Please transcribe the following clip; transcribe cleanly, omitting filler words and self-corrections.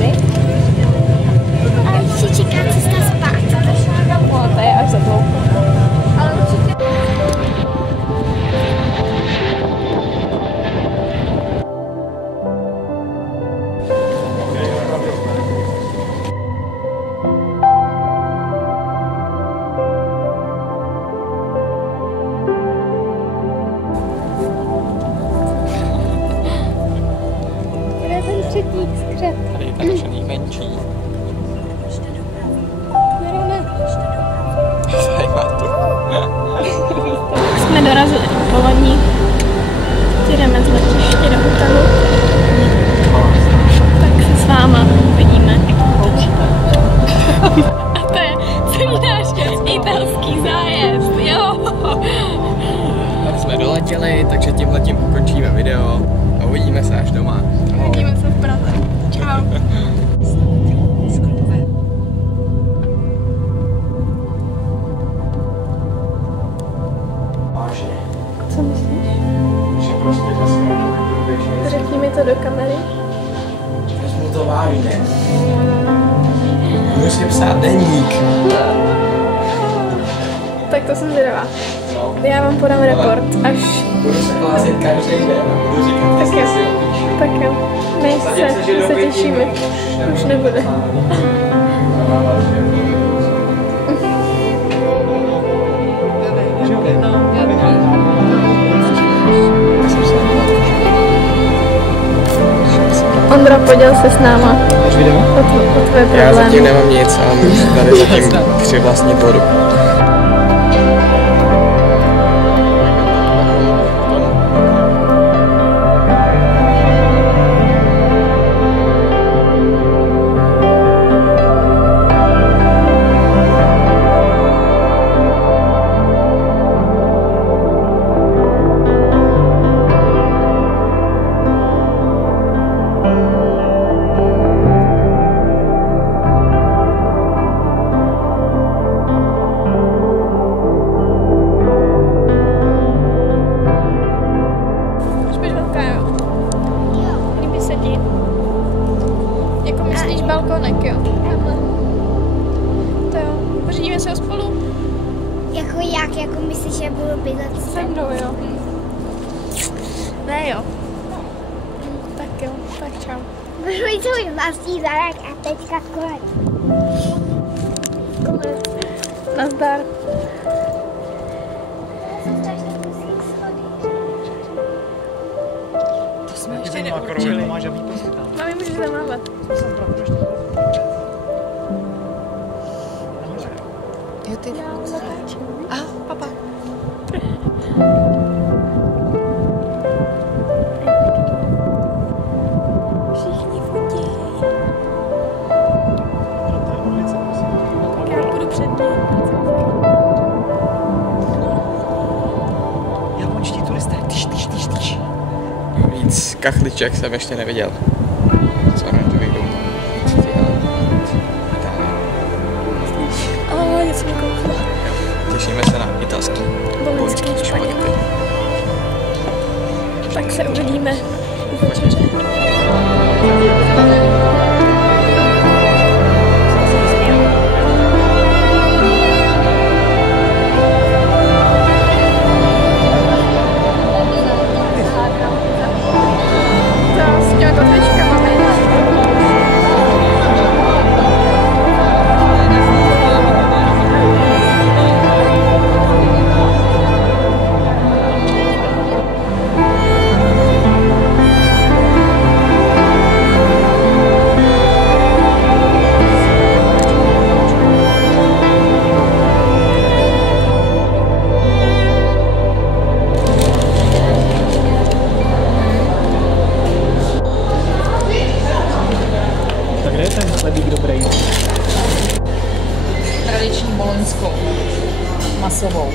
Jedy? A ještě čeká cesta zpátky. No, to je až za dlouho. Ale určitě. Kde je ten třetí skřep? Tady je ten třetí menší. Jsme dorazili do Poloní. Jdeme z letiště do hotelu. Tak se s váma uvidíme. A to je celý náš italský zájezd, jo. Tak jsme doletěli, takže tímhletím ukončíme video a uvidíme se až doma. Uvidíme se v Praze. Čau. Co myslíš? Že prostě dneska Řekni mi to do kamery. vezmu to vážně. Budu si psát deník. Tak to jsem zvědavá. Já vám podám report, až... Budu se hlásit každý den a budu říkat, Tak jestli jo. si ho píšu. Tak jo. My se těšíme. Už nebude. Ondro, poděl se s náma o tvoje Já zatím problémy. nemám nic a můžu tady zatím přivlastnit vodu. Už bys velká, jo? Líbí se ti? Jako myslíš balkonek, jo? Takhle. To jo. Pořídíme se ho spolu? Jako jak? Jako myslíš, že budu bydlet Se mnou, jo. Ne, jo. Tak jo, tak čau. Budu svůj vlastní zadek a teďka konec. Nazdar. To jsme ještě neučili. Mami, můžeš zamávat. Jo, ty. A, papa. Všichni fotí. Tak já půjdu před ní. Japonští turisté, tyš. Víc kachliček jsem ještě neviděl. Co oranžových domů. Ale něco mi koukla. Těšíme se na italský Bolenský špagety. špagety. Tak se uvidíme u večeře. S těmi kotvičkama, Tak kde je ten chlebík dobrý? Tradiční bolonskou masovou.